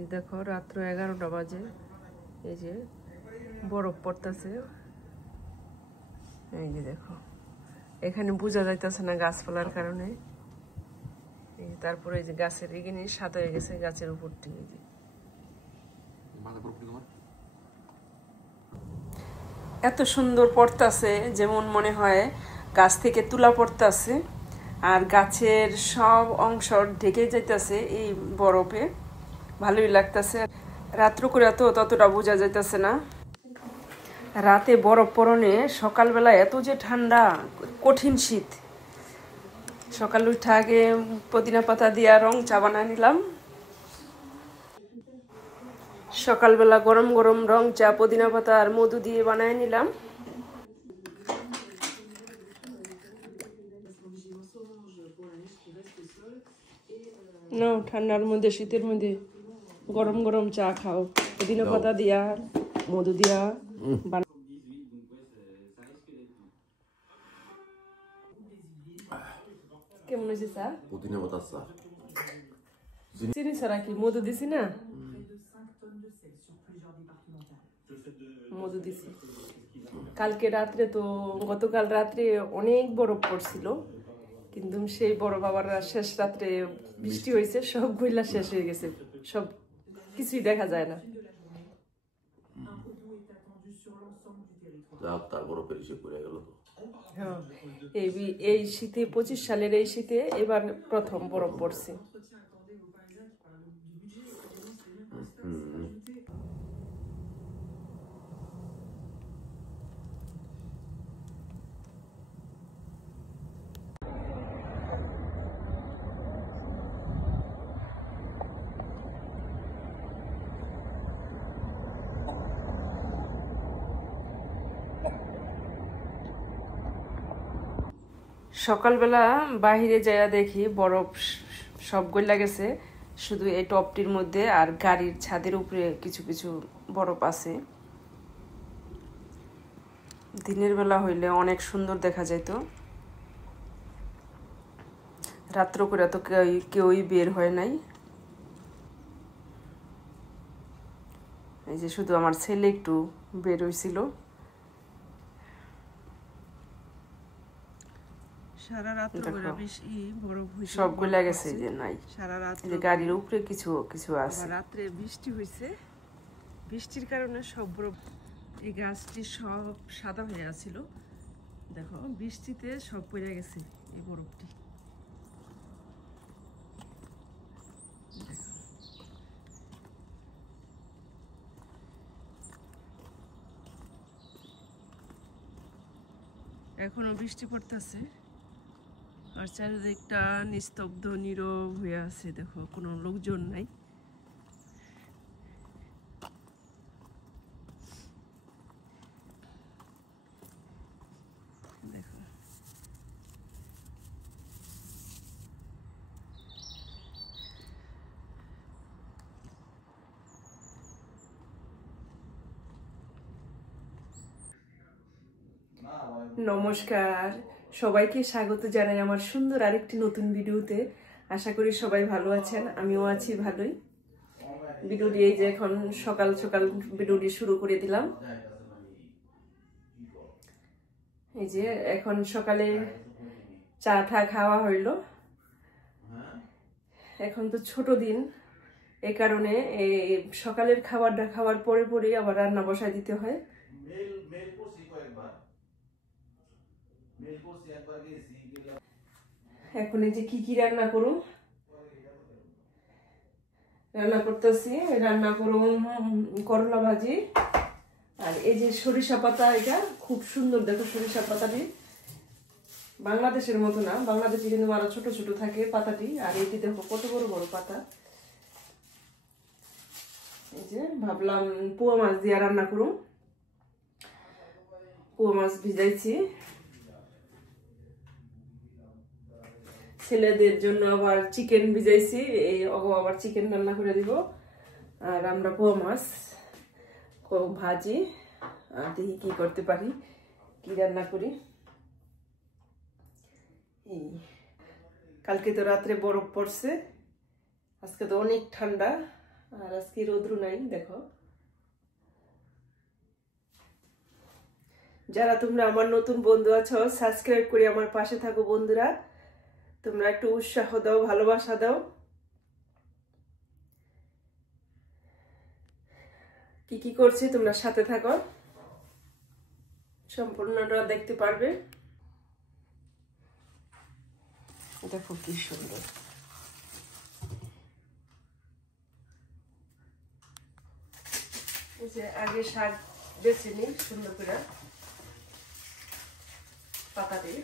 এই দেখো রাত্র 11টা বাজে, এই যে বরফ পড়তেছে। এই যে দেখো এখানে বোঝা যাইতেছে না গাছপালার কারণে। তারপরে এই যে গাছের এখানে সাদা হয়ে গেছে গাছের উপরটি। এই যে এত সুন্দর পড়তেছে, যেমন মনে হয় গাছ থেকে তুলা পড়তেছে, আর গাছের সব অংশ ঢেকে যাইতেছে এই বরফে। ভালোই লাগতেছে। রাত্র করে তো ততটা বোঝা যাইতেছে না। রাতে বরফ পড়নে সকালবেলা এত যে ঠান্ডা, কঠিন শীত। সকাল উঠে আগে পুদিনা পাতা দিয়া রং চা বানায় নিলাম। সকালবেলা গরম গরম রং চা পুদিনা পাতা আর মধু দিয়ে বানায় নিলাম। না ঠান্ডার মধ্যে, শীতের মধ্যে গরম গরম চা খাও, পুদিনা পাতা দিয়া মধু দিয়া কেমন হয়েছে চা? পুদিনা পাতা চা। চিনি ছাড়া কি মধু দিছি না? মধু দিছি। কালকে রাত্রে তো, গতকাল রাত্রে অনেক বরফ পড়ছিল, কিন্তু সেই বরফ আবার শেষ রাত্রে বৃষ্টি হয়েছে, সব গইলা শেষ হয়ে গেছে, সব কিছুই দেখা যায় না। এই শীতে 25 সালের এই শীতে এবার প্রথম বরফ পড়ছে। সকালবেলা বাহিরে যাইয়া দেখি বরফ সব গইলা গেছে, শুধু এই টপটির মধ্যে আর গাড়ির ছাদের উপরে কিছু কিছু বরফ আছে। দিনের বেলা হইলে অনেক সুন্দর দেখা যেত, রাত্র করে তো কেউই বের হয় নাই। এই যে শুধু আমার ছেলে একটু বের হয়েছিল। সারা রাত সবগুলা গেছে যে নাই, সারা রাত গাড়ির উপরে কিছু কিছু আছে। রাত্রে বৃষ্টি হয়েছে, বৃষ্টির কারণে সব বরফ, এই গাছটি সব সাদা হয়ে আছিল। দেখো বৃষ্টিতে সব পড়ে গেছে এই বরফটি। এখনো বৃষ্টি পড়তেছে, আর চারিদিকটা নিস্তব্ধ নীরব হয়ে আছে। দেখো কোনো লোকজন নাই। দেখো নমস্কার, সবাইকে স্বাগত জানাই আমার সুন্দর আরেকটি নতুন ভিডিওতে। আশা করি সবাই ভালো আছেন, আমিও আছি ভালোই। ভিডিওটি এই যে এখন সকাল সকাল ভিডিওটি শুরু করে দিলাম। এই যে এখন সকালে চা টা খাওয়া হইল। এখন তো ছোট দিন, এই কারণে এই সকালের খাবারটা খাওয়ার পরে পরেই আবার রান্না বসায় দিতে হয়। এখন এই যে কি রান্না করুন, রান্না করতেছি, রান্না করুন করলা ভাজি। আর এই যে সরিষা পাতা, এটা খুব সুন্দর, দেখো সরিষা পাতাটি বাংলাদেশের মতো না, বাংলাদেশে কিন্তু আরো ছোট ছোট থাকে পাতাটি, আর এটি দেখো কত বড় বড় পাতা। এই যে ভাবলাম পোয়া মাছ দিয়ে রান্না করুন। পোয়া মাছ ভিজাইছি, ছেলেদের জন্য আবার চিকেন ভিজাইছি, এই আবার চিকেন রান্না করে দিব। আর আমরা পোয়া মাছ ভাজি, আর দেখি কি করতে পারি, কি রান্না করি। এই কালকে তো রাত্রে বরফ পড়ছে, আজকে তো অনেক ঠান্ডা, আর আজকে রোদ্রু নাই দেখো। যারা তোমরা আমার নতুন বন্ধু আছো সাবস্ক্রাইব করে আমার পাশে থাকো বন্ধুরা, তোমরা একটু উৎসাহ দাও, ভালোবাসা দাও। কি কি করছি তোমরা সাথে থাকো, সম্পূর্ণটা দেখতে পারবে। দেখো কি সুন্দর। এই যে আগে শাক বেছে নি সুন্দর করে পাতা দিয়ে।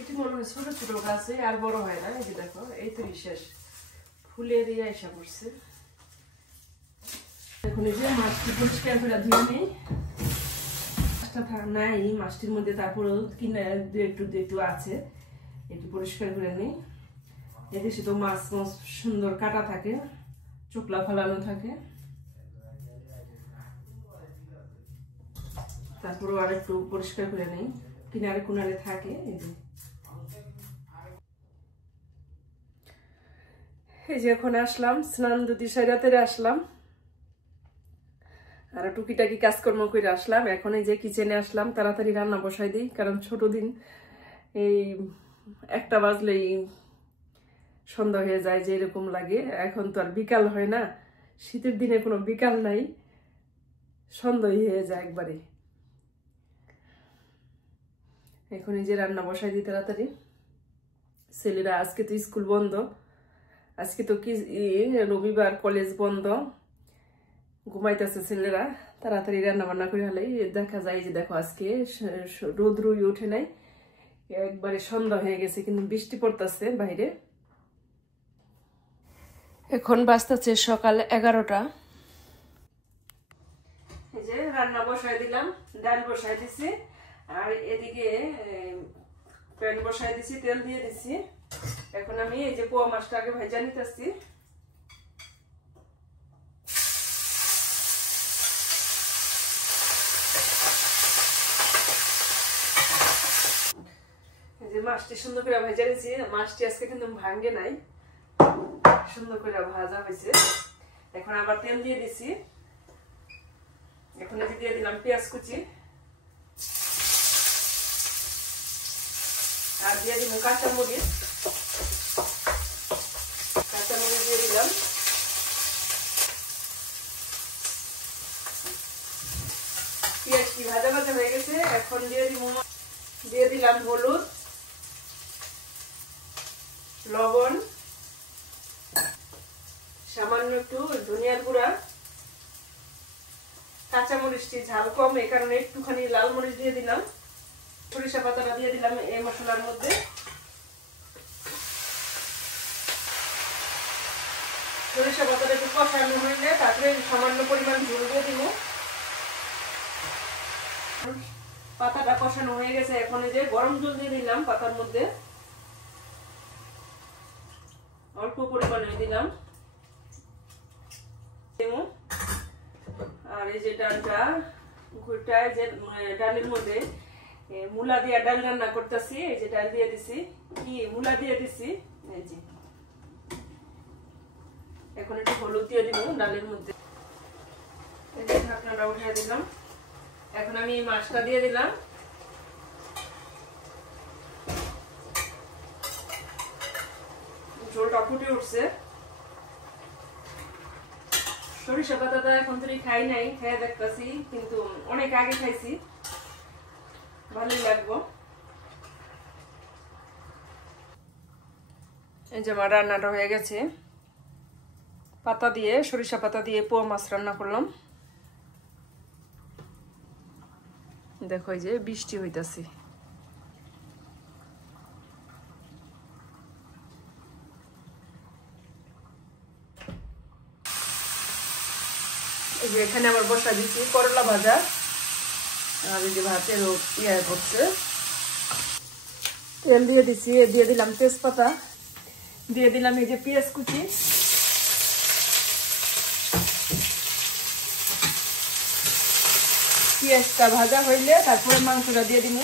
এটি মনে হয় ছোট ছোট গাছে, আর বড় হয় না। এই যে দেখো এই তো শেষ ফুলের আইসা পড়ছে। এখন এই যে মাছটি পরিষ্কার করে ধুয়ে নেই, মাছটা নাই মাছটির মধ্যে, তারপরেও কিনা একটু আছে, একটু পরিষ্কার করে নেই। এদেশে তো মাছ মাছ সুন্দর কাটা থাকে, চোখলা ফেলানো থাকে, তারপরেও আর একটু পরিষ্কার করে নেই, কিনারে কুনারে থাকে। এই যে এখন আসলাম স্নান দুটি সাইরাতে আসলাম, আর টুকিটাকি কাজকর্ম করে আসলাম। এখন এই যে কিচেনে আসলাম, তাড়াতাড়ি রান্না বসাই দিই, কারণ ছোট দিন এই 1টা বাজলেই সন্ধ্যা হয়ে যায়, যে এরকম লাগে। এখন তো আর বিকাল হয় না, শীতের দিনে কোনো বিকাল নাই, সন্ধ্যাই হয়ে যায় একবারে। এখন এই যে রান্না বসাই দিই তাড়াতাড়ি। ছেলেরা আজকে তো স্কুল বন্ধ, আজকে তো কি রবিবার, কলেজ বন্ধ, ঘুমাইতেছে ছেলেরা। তাড়াতাড়ি রান্না বান্না করে হলেই দেখা যায় যে দেখো আজকে রোদ্রুই ওঠে নাই, একবারে সন্ধ্যা হয়ে গেছে, কিন্তু বৃষ্টি পড়তেছে বাইরে। এখন বাজতেছে সকাল 11টা। এই যে রান্না বসাই দিলাম, ডাল বসাই দিছি, আর এদিকে প্যান বসাই দিছি, তেল দিয়ে দিছি। এখন আমি এই যে পোয়া মাছটা আগে ভাজা নিতেছি। মাছটি সুন্দর করে ভেজে নিয়েছি, মাছটি আজকে কিন্তু ভাঙ্গে নাই, সুন্দর করে ভাজা হয়েছে। এখন আবার তেল দিয়ে দিছি, এখন দিয়ে দিলাম পেঁয়াজ কুচি, আর দিয়ে দিব কাঁচামরিচ, দিয়ে দিলাম। পেঁয়াজটি ভাজা ভাজা হয়ে গেছে, এখন দিয়ে দিলাম হলুদ, লবণ, সামান্য একটু ধনিয়ার গুঁড়া, কাঁচামরিচটি ঝাল কম এই কারণে একটুখানি লাল মরিচ দিয়ে দিলাম, সরিষা পাতাটা দিয়ে দিলাম এই মশলার মধ্যে। সরিষা পাতাটা একটু কষানো হইলে তারপরে সামান্য পরিমাণ ঝোল দিয়ে দিব। পাতাটা কষানো হয়ে গেছে, এখন এই যে গরম জল দিয়ে দিলাম পাতার মধ্যে, অল্প পরিমাণে দিলাম। আর এই যে ডালটা যে ডালের মধ্যে মূলা দিয়ে ডাল রান্না করতেছি, এই যে ডাল দিয়ে দিছি, কি মূলা দিয়ে দিছি। এই যে এখন একটু হলুদ দিয়ে দিব ডালের মধ্যে, এই যে ঢাকনাটা উঠিয়ে দিলাম। এখন আমি মাছটা দিয়ে দিলাম, ঝোলটা ফুটে উঠছে। সরিষা পাতাটা এখন তো খাই নাই, খেয়ে দেখতেছি, কিন্তু অনেক আগে খাইছি, ভালোই লাগবো। এই যে আমার রান্নাটা হয়ে গেছে, পাতা দিয়ে সরিষা পাতা দিয়ে পোয়া মাছ রান্না করলাম। দেখো এই যে বৃষ্টি হইতাছে, এই যে এখানে আবার বসা দিচ্ছি করলা ভাজা, আর এই যে ভাতের ইয়ে করছে। তেল দিয়ে দিচ্ছি, দিয়ে দিলাম তেজপাতা, দিয়ে দিলাম এই যে পেঁয়াজ কুচি, পেঁয়াজটা ভাজা হইলে তারপরে মাংসটা দিয়ে দিব।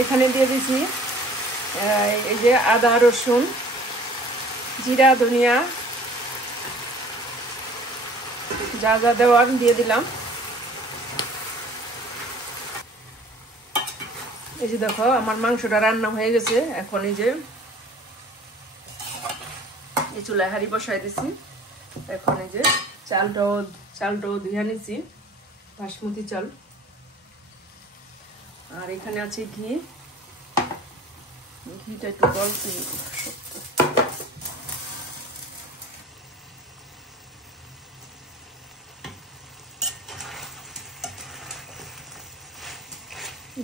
এখানে দিয়ে দিছি এই যে আদা রসুন জিরা ধনিয়া যা যা দেওয়ার দিয়ে দিলাম। এই যে দেখো আমার মাংসটা রান্না হয়ে গেছে। এখন এই যে এই চুলায় হাঁড়ি বসাই দিছি। এখন এই যে চালটাও ধুয়ে নিছি, বাসমতি চাল। আর এখানে আছে ঘিটা একটু গল্প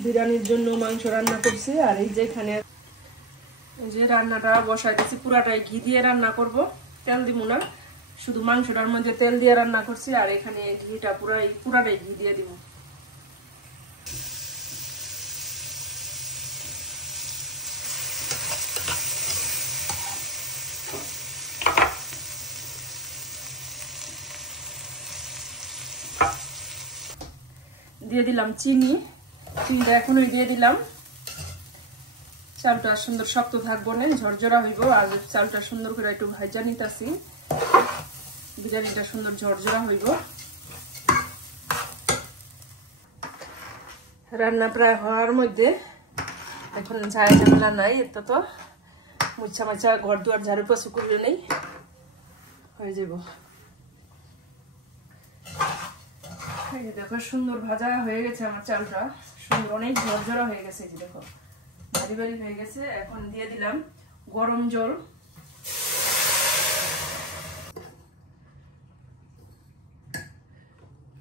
বিরিয়ানির জন্য মাংস রান্না করছি। আর এই যে এখানে এই যে রান্নাটা বসাই দিচ্ছি, পুরাটাই ঘি দিয়ে রান্না করব, তেল দিব না, শুধু মাংসটার মধ্যে তেল দিয়ে রান্না করছি। আর এখানে ঘিটা পুরাটাই ঘি দিয়ে দিব। দিয়ে দিলাম চিনিটা এখনই দিয়ে দিলাম। চালটা সুন্দর শক্ত থাকবো না, ঝরঝরা হইব। আর চালটা সুন্দর করে একটু ভাজা নিতেছি, বিরিয়ানিটা সুন্দর ঝরঝরা হইব। রান্না প্রায় হওয়ার মধ্যে, এখন ঝামেলা নাই, এত তো মুচ্ছা ঘর দুয়ার ঝাড়ু পোছা করলে নেই, হয়ে যাব। দেখো সুন্দর ভাজা হয়ে গেছে আমার চালটা, সুন্দর অনেক ঝরঝরা হয়ে গেছে। দেখো ভারী ভারী হয়ে গেছে। এখন দিয়ে দিলাম গরম জল।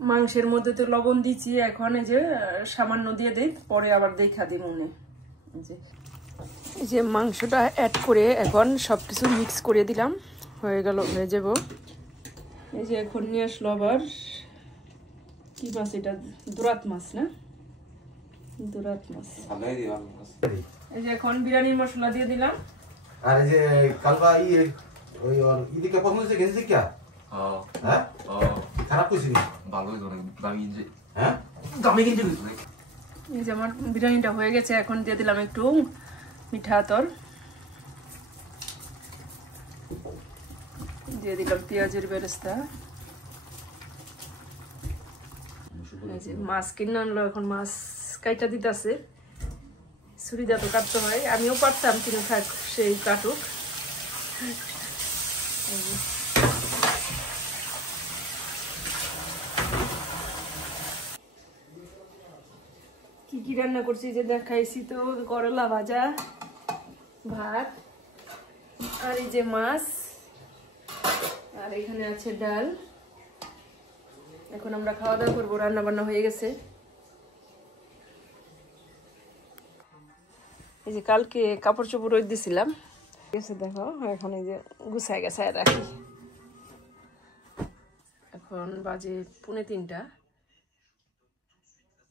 মাংসের মধ্যে তো লবণ দিচ্ছি, এখন এই যে সামান্য দিয়ে দিই, পরে আবার দেখা দিই মনে। এই যে মাংসটা অ্যাড করে এখন সবকিছু মিক্স করে দিলাম, হয়ে যাব। এই যে এখন নিয়ে আসলো আবার কি মাছ, এটা দুরাত মাছ না, দুরাত মাছ। এই যে এখন বিরিয়ানির মশলা দিয়ে দিলাম। আর এই যে কালবা ওই ইদিকে পছন্দ হয়েছে গেছে কি? হ্যাঁ খারাপ কইছি ভালোই তো দামি যে হ্যাঁ দামি কিন্তু এই যে আমার বিরিয়ানিটা হয়ে গেছে। এখন দিয়ে দিলাম একটু মিঠা আতর, দিয়ে দিলাম পেঁয়াজের বেরেস্তা। এই যে মাছ কিনে আনলো, এখন মাছ কাইটা দিতেছে। ছুরিটা তো কাটতে হয়, আমিও পারতাম, কিন্তু থাক সেই কাটুক। কি রান্না করছি যে দেখাইছি তো, করলা ভাজা, ভাত, আর এই যে মাছ, আর এখানে আছে ডাল। এখন আমরা খাওয়া দাওয়া করবো, রান্না বান্না হয়ে গেছে। এই যে কালকে কাপড় চোপড় রোদ দিছিলাম, দেখো এখন এই যে গুছায় গেছায় রাখি। এখন বাজে 2:30,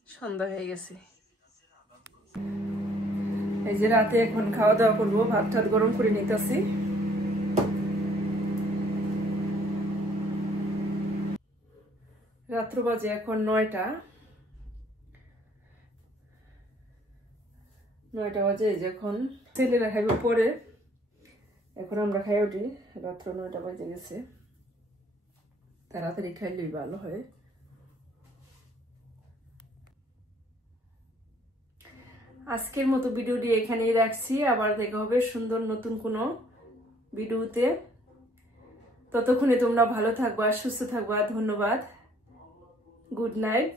সন্ধ্যা হয়ে গেছে। এই যে রাতে এখন খাওয়া দাওয়া করবো, ভাত টাত গরম করে নিতেছি। রাত্র বাজে এখন 9টা বাজে। যখন ছেলেরা খাইব পরে, এখন আমরা খাই উঠি। রাত্র 9টা বাজে গেছে, তাড়াতাড়ি খাইলেই ভালো হয়। আজকের মতো ভিডিওটি এখানেই রাখছি, আবার দেখা হবে সুন্দর নতুন কোনো ভিডিওতে। ততক্ষণে তোমরা ভালো থাকবা, সুস্থ থাকবা। ধন্যবাদ, গুড নাইট।